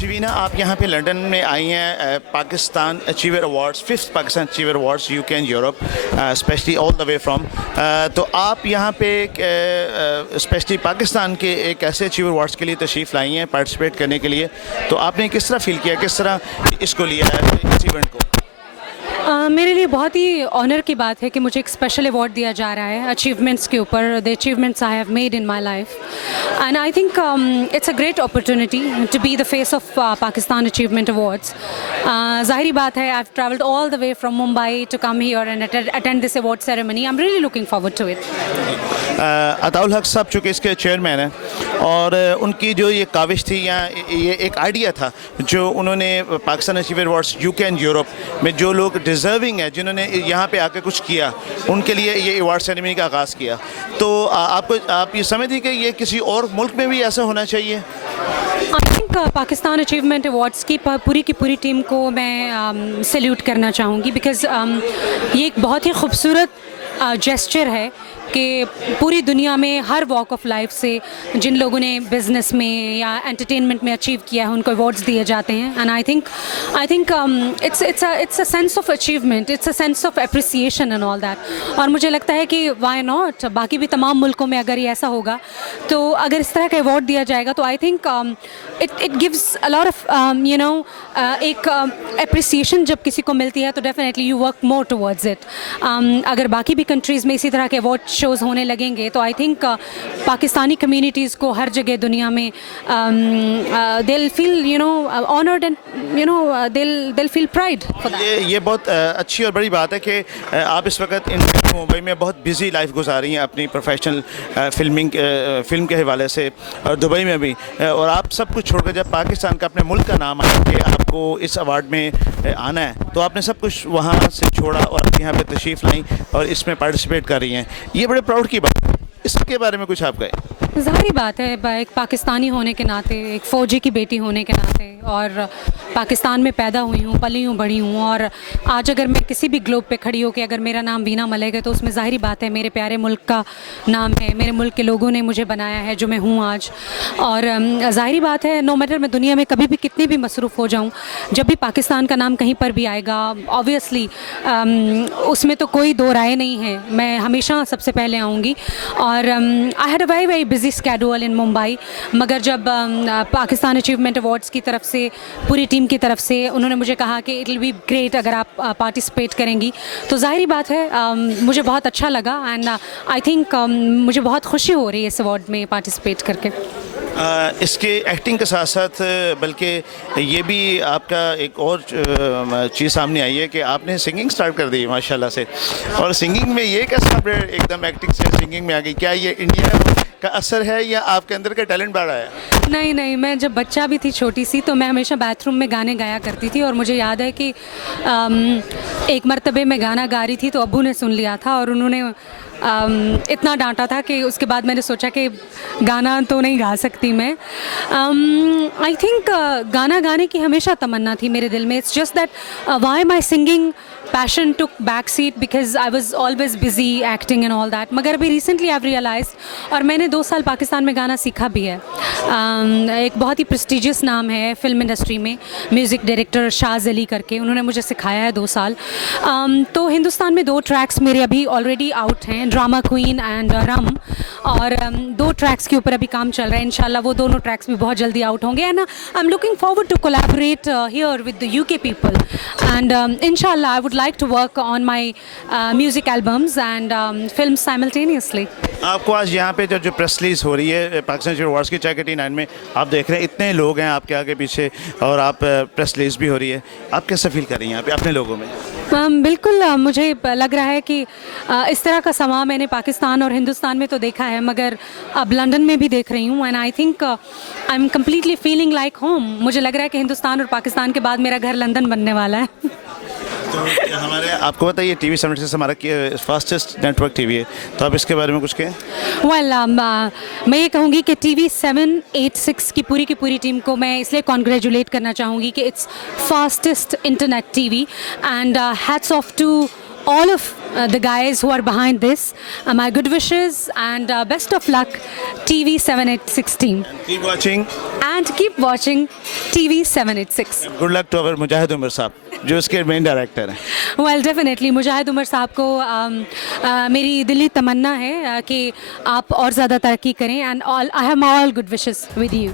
जीवीना, आप यहाँ पे लंदन में आई हैं Pakistan achiever awards, 5th Pakistan achiever awards UK and Europe, specially all the way from. तो आप यहाँ पे स्पेशली पाकिस्तान के एक ऐसे अचीवर अवार्ड्स के लिए तशरीफ़ लाई हैं पार्टिसिपेट करने के लिए, तो आपने किस तरह फील किया, किस तरह इसको लिया है इस इवेंट को? मेरे लिए बहुत ही ऑनर की बात है कि मुझे एक स्पेशल अवार्ड दिया जा रहा है अचीवमेंट्स के ऊपर, the achievements I have made in my life, and I think it's a great opportunity to be the face of Pakistan achievement awards. ज़ाहिरी बात है, I have travelled all the way from Mumbai to come here and attend this award ceremony. I am really looking forward to it. Ataul Haq साहब चूँकि इसके chairman हैं, और उनकी जो ये काविश थी या ये एक आइडिया था जो उन्होंने Pakistan achiever awards UK and Europe में जो लोग डिज़र्विंग है, जिन्होंने यहाँ पे आके कुछ किया, उनके लिए ये अवार्ड सेरेमनी का आगाज़ किया। तो आप ये समझती कि ये किसी और मुल्क में भी ऐसा होना चाहिए? I think Pakistan achievement awards की पूरी टीम को मैं सैल्यूट करना चाहूँगी, बिकॉज़ ये एक बहुत ही खूबसूरत जेस्चर है कि पूरी दुनिया में हर वॉक ऑफ लाइफ से जिन लोगों ने बिज़नेस में या एंटरटेनमेंट में अचीव किया है उनको अवार्ड्स दिए जाते हैं। And I think it's a sense of achievement, it's a sense of appreciation and all that. और मुझे लगता है कि वाई नॉट, बाकी भी तमाम मुल्कों में अगर ये ऐसा होगा, तो अगर इस तरह का अवार्ड दिया जाएगा तो I think it gives a lot of एक एप्रिसिएशन जब किसी को मिलती है तो definitely you work more towards it. अगर बाकी भी कंट्रीज़ में इसी तरह के अवार्ड शोज़ होने लगेंगे तो आई थिंक पाकिस्तानी कम्युनिटीज़ को हर जगह दुनिया में they will feel honoured and they will feel pride. ये बहुत अच्छी और बड़ी बात है कि आप इस वक्त इन मुंबई में बहुत बिजी लाइफ गुजार रही हैं अपनी प्रोफेशनल फिल्म के हवाले से, और दुबई में भी, और आप सब कुछ छोड़कर जब पाकिस्तान का अपने मुल्क का नाम आया कि आपको इस अवार्ड में आना है, तो आपने सब कुछ वहाँ से छोड़ा और यहाँ पे तशरीफ़ लाई और इसमें पार्टिसिपेट कर रही हैं। ये बड़े प्राउड की बात है, इसके बारे में कुछ आप कहें? ज़ाहिर बात है, एक पाकिस्तानी होने के नाते, एक फ़ौजी की बेटी होने के नाते, और पाकिस्तान में पैदा हुई हूँ, पली हूँ, बड़ी हूँ, और आज अगर मैं किसी भी ग्लोब पे खड़ी हो कि अगर मेरा नाम वीना मलिक है तो उसमें ज़ाहिर बात है मेरे प्यारे मुल्क का नाम है, मेरे मुल्क के लोगों ने मुझे बनाया है जो मैं हूँ आज। और ज़ाहिर बात है, नो मैटर मैं दुनिया में कभी भी कितनी भी मसरूफ़ हो जाऊँ, जब भी पाकिस्तान का नाम कहीं पर भी आएगा, ऑब्वियसली उसमें तो कोई दो राय नहीं है, मैं हमेशा सबसे पहले आऊँगी। और I had a very busy schedule in Mumbai, मगर जब पाकिस्तान अचीवमेंट अवार्ड्स की तरफ से, पूरी टीम की तरफ से उन्होंने मुझे कहा कि इट विल बी ग्रेट अगर आप पार्टिसिपेट करेंगी, तो ज़ाहिर बात है मुझे बहुत अच्छा लगा, एंड आई थिंक मुझे बहुत खुशी हो रही है इस अवार्ड में पार्टिसिपेट करके। इसके एक्टिंग के साथ साथ बल्कि ये भी आपका एक और चीज़ सामने आई है कि आपने सिंगिंग स्टार्ट कर दी माशाल्लाह से, और सिंगिंग में ये कैसे आप एकदम एक्टिंग से सिंगिंग में आ गई? क्या ये इंडिया का असर है या आपके अंदर का टैलेंट बढ़ा है? नहीं, मैं जब बच्चा भी थी छोटी सी तो मैं हमेशा बाथरूम में गाने गाया करती थी, और मुझे याद है कि एक मरतबे मैं गाना गा रही थी तो अब्बू ने सुन लिया था और उन्होंने इतना डांटा था कि उसके बाद मैंने सोचा कि गाना तो नहीं गा सकती मैं। आई थिंक गाना गाने की हमेशा तमन्ना थी मेरे दिल में। It's just that why my singing passion took back seat because I was always busy acting and all that. मगर अभी रिसेंटली आई हैव रियलाइज्ड, और मैंने 2 साल पाकिस्तान में गाना सीखा भी है। एक बहुत ही प्रेस्टिजियस नाम है फिल्म इंडस्ट्री में, म्यूज़िक डायरेक्टर शाज अली करके, उन्होंने मुझे सिखाया है 2 साल। तो हिंदुस्तान में 2 ट्रैक्स मेरे अभी ऑलरेडी आउट हैं, ड्रामा क्वीन एंड रम, और 2 ट्रैक्स के ऊपर अभी काम चल रहा है। इंशाल्लाह वो दोनों ट्रैक्स भी बहुत जल्दी आउट होंगे, and I am looking forward to collaborate here with the UK people, एंड इंशाल्लाह I would like to work on my music albums and films simultaneously. आपको आज यहाँ पे जो प्रेस रिलीज हो रही है पाकिस्तान अचीवर अवार्ड्स की चाय 89 में, आप देख रहे हैं इतने लोग हैं आपके आगे पीछे, और आप प्रेस रिलीज भी हो रही है, आप कैसे फील कर रही हैं यहाँ पे अपने लोगों में? बिल्कुल, मुझे लग रहा है कि इस तरह का समा मैंने पाकिस्तान और हिंदुस्तान में तो देखा है, मगर अब लंदन में भी देख रही हूँ, and I think I am completely feeling like home. मुझे लग रहा है कि हिंदुस्तान और पाकिस्तान के बाद मेरा घर लंदन बनने वाला है। तो हमारे, आपको पता है ये TV 76 हमारा फास्टेस्ट नेटवर्क TV है, तो आप इसके बारे में कुछ कहें? वेल, मैं ये कहूँगी कि TV 786 की पूरी टीम को मैं इसलिए कॉन्ग्रेचुलेट करना चाहूँगी कि it's fastest internet TV, and hats off to all of the guys who are behind this. My good wishes and best of luck, TV 786 team. Keep watching, And keep watching TV 786. Good luck to our Mujahid Umar साहब जो इसके main director हैं. Well definitely Mujahid Umar साहब को मेरी दिली तमन्ना है कि आप और ज़्यादा तरक्की करें and all I have all good wishes with you.